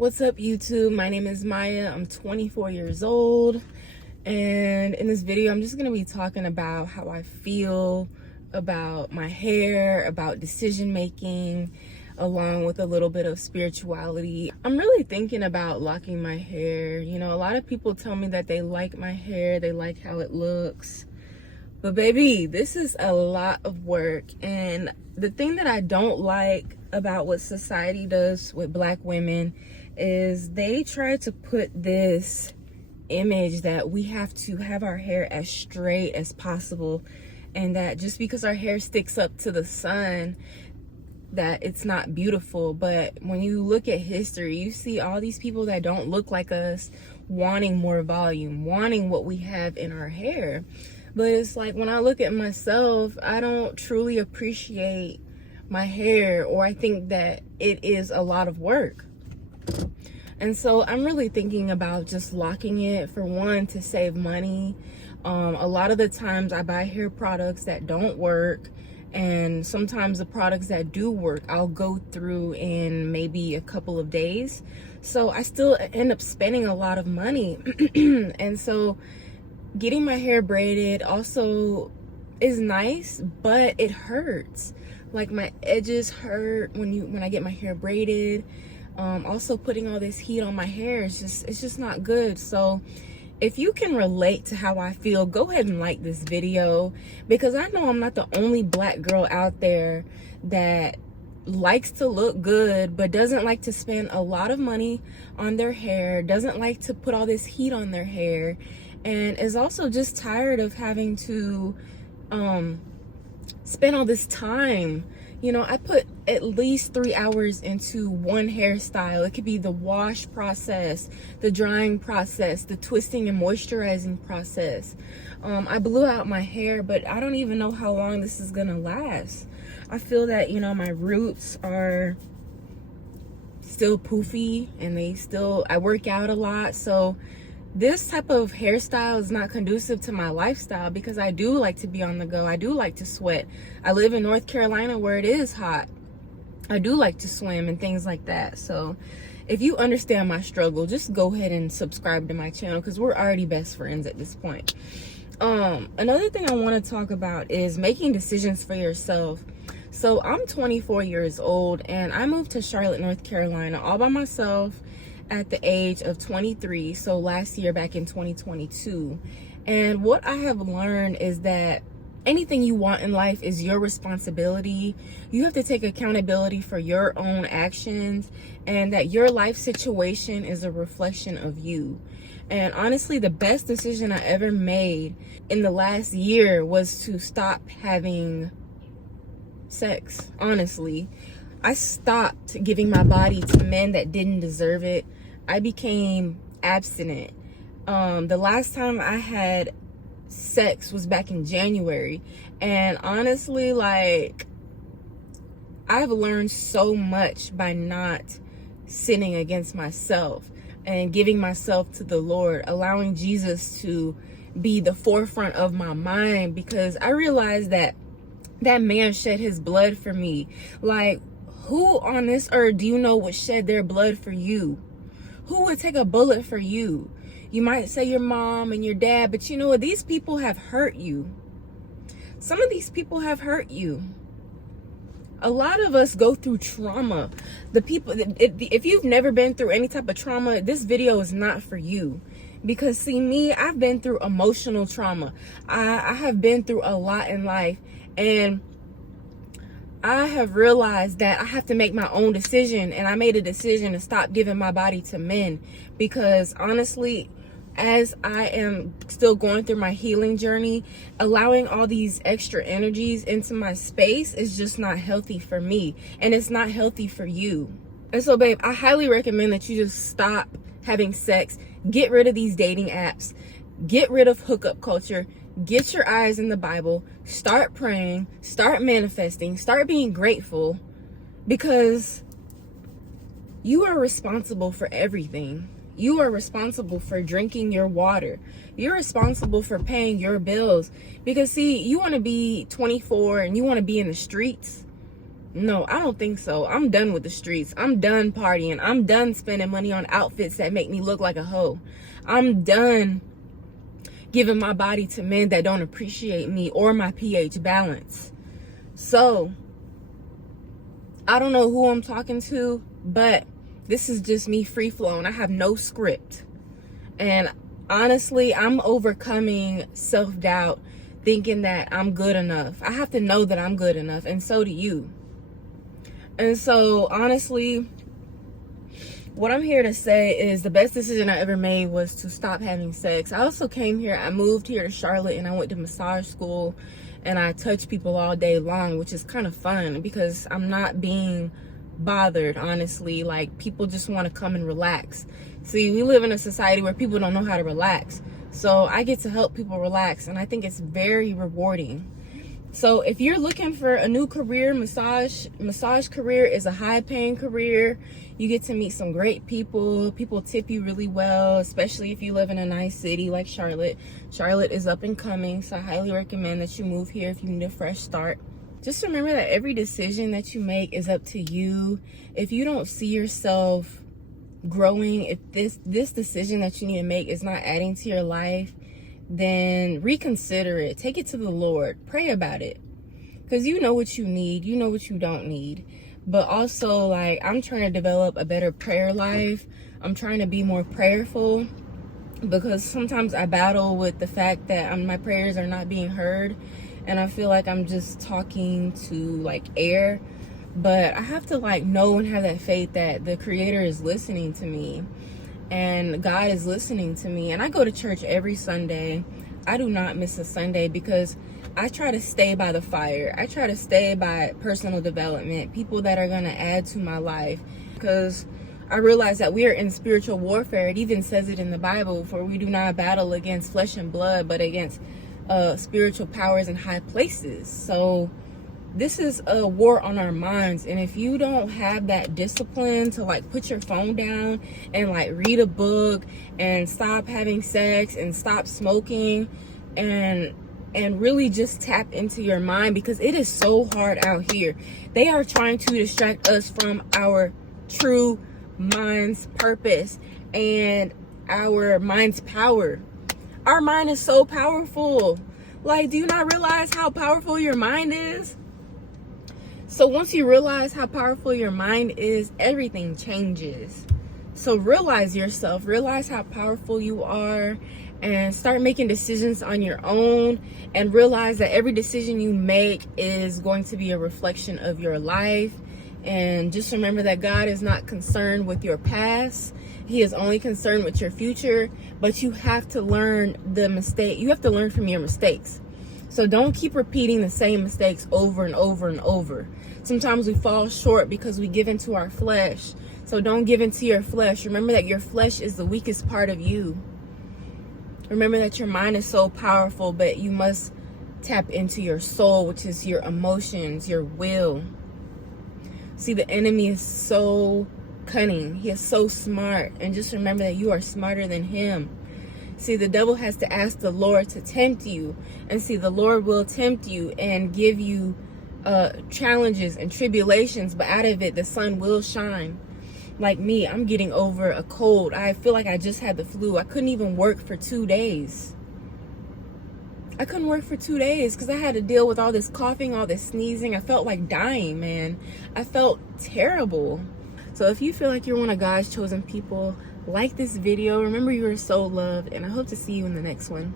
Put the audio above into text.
What's up, YouTube? My name is Maya. I'm 24 years old, and in this video I'm just going to be talking about how I feel about my hair, about decision making, along with a little bit of spirituality. I'm really thinking about locking my hair. You know, a lot of people tell me that they like my hair, they like how it looks, but baby, this is a lot of work. And the thing that I don't like about what society does with Black women is they try to put this image that we have to have our hair as straight as possible, and that just because our hair sticks up to the sun that it's not beautiful. But when you look at history, you see all these people that don't look like us wanting more volume, wanting what we have in our hair. But it's like, when I look at myself, I don't truly appreciate my hair, or I think that it is a lot of work. And so I'm really thinking about just locking it, for one, to save money. A lot of the times I buy hair products that don't work, and sometimes the products that do work I'll go through in maybe a couple of days. So I still end up spending a lot of money. And so getting my hair braided also is nice, but it hurts. Like, my edges hurt when I get my hair braided. Also, putting all this heat on my hair is just not good. So if you can relate to how I feel, go ahead and like this video, because I know I'm not the only Black girl out there that likes to look good but doesn't like to spend a lot of money on their hair, doesn't like to put all this heat on their hair, and is also just tired of having to spend all this time. You know, I put at least 3 hours into one hairstyle. It could be the wash process, the drying process, the twisting and moisturizing process. I blew out my hair, but I don't even know how long this is gonna last. I feel that, you know, my roots are still poofy, and I work out a lot. So this type of hairstyle is not conducive to my lifestyle, because I do like to be on the go. I do like to sweat. I live in North Carolina where it is hot. I do like to swim and things like that. So if you understand my struggle, just go ahead and subscribe to my channel, because we're already best friends at this point. Another thing I want to talk about is making decisions for yourself. So I'm 24 years old, and I moved to Charlotte, North Carolina all by myself at the age of 23, so last year, back in 2022. And what I have learned is that anything you want in life is your responsibility. You have to take accountability for your own actions, and that your life situation is a reflection of you. And honestly, the best decision I ever made in the last year was to stop having sex. Honestly, I stopped giving my body to men that didn't deserve it. I became abstinent. The last time I had sex was back in January. And honestly, like, I've learned so much by not sinning against myself and giving myself to the Lord, allowing Jesus to be the forefront of my mind, because I realized that that man shed his blood for me. Like, who on this earth do you know would shed their blood for you? Who would take a bullet for you? You might say your mom and your dad, but you know what? These people have hurt you. Some of these people have hurt you. A lot of us go through trauma. If you've never been through any type of trauma, this video is not for you. Because see, me, I've been through emotional trauma. I have been through a lot in life, and I have realized that I have to make my own decision. And I made a decision to stop giving my body to men, because honestly, as I am still going through my healing journey, allowing all these extra energies into my space is just not healthy for me, and it's not healthy for you. And so, babe, I highly recommend that you just stop having sex. Get rid of these dating apps. Get rid of hookup culture. Get your eyes in the Bible. Start praying. Start manifesting. Start being grateful, because you are responsible for everything. You are responsible for drinking your water. You're responsible for paying your bills. Because see, you want to be 24 and you want to be in the streets. No, I don't think so. I'm done with the streets. I'm done partying. I'm done spending money on outfits that make me look like a hoe. I'm done giving my body to men that don't appreciate me or my pH balance. So, I don't know who I'm talking to, but this is just me free flowing. I have no script. And honestly, I'm overcoming self-doubt, thinking that I'm good enough. I have to know that I'm good enough, and so do you. And so, honestly, what I'm here to say is the best decision I ever made was to stop having sex. I also came here, I moved here to Charlotte, and I went to massage school, and I touch people all day long, which is kind of fun because I'm not being bothered, honestly. Like, people just want to come and relax. See, we live in a society where people don't know how to relax. So I get to help people relax, and I think it's very rewarding. So if you're looking for a new career, massage career is a high paying career. You get to meet some great people. People tip you really well, especially if you live in a nice city like Charlotte. Charlotte is up and coming, so I highly recommend that you move here if you need a fresh start. Just remember that every decision that you make is up to you. If you don't see yourself growing, if this decision that you need to make is not adding to your life, then reconsider it. Take it to the Lord. Pray about it. Because you know what you need. You know what you don't need. But also, like, I'm trying to develop a better prayer life. I'm trying to be more prayerful. Because sometimes I battle with the fact that my prayers are not being heard. And I feel like I'm just talking to, like, air. But I have to, like, know and have that faith that the Creator is listening to me. And God is listening to me. And I go to church every Sunday. I do not miss a Sunday because I try to stay by the fire. I try to stay by personal development, people that are going to add to my life. Because I realize that we are in spiritual warfare. It even says it in the Bible, for we do not battle against flesh and blood, but against spiritual powers in high places. So this is a war on our minds, and if you don't have that discipline to, like, put your phone down and, like, read a book and stop having sex and stop smoking and really just tap into your mind, because it is so hard out here. They are trying to distract us from our true mind's purpose and our mind's power. Our mind is so powerful. Like, do you not realize how powerful your mind is? So once you realize how powerful your mind is, everything changes. So realize yourself, realize how powerful you are, and start making decisions on your own, and realize that every decision you make is going to be a reflection of your life. And just remember that God is not concerned with your past. He is only concerned with your future, but you have to learn you have to learn from your mistakes. So don't keep repeating the same mistakes over and over and over. Sometimes we fall short because we give into our flesh. So don't give into your flesh. Remember that your flesh is the weakest part of you. Remember that your mind is so powerful, but you must tap into your soul, which is your emotions, your will. See, the enemy is so cunning. He is so smart. And just remember that you are smarter than him. See, the devil has to ask the Lord to tempt you. And see, the Lord will tempt you and give you challenges and tribulations. But out of it, the sun will shine. Like me, I'm getting over a cold. I feel like I just had the flu. I couldn't even work for 2 days. I couldn't work for 2 days because I had to deal with all this coughing, all this sneezing. I felt like dying, man. I felt terrible. So if you feel like you're one of God's chosen people, like this video. Remember, you are so loved, and I hope to see you in the next one.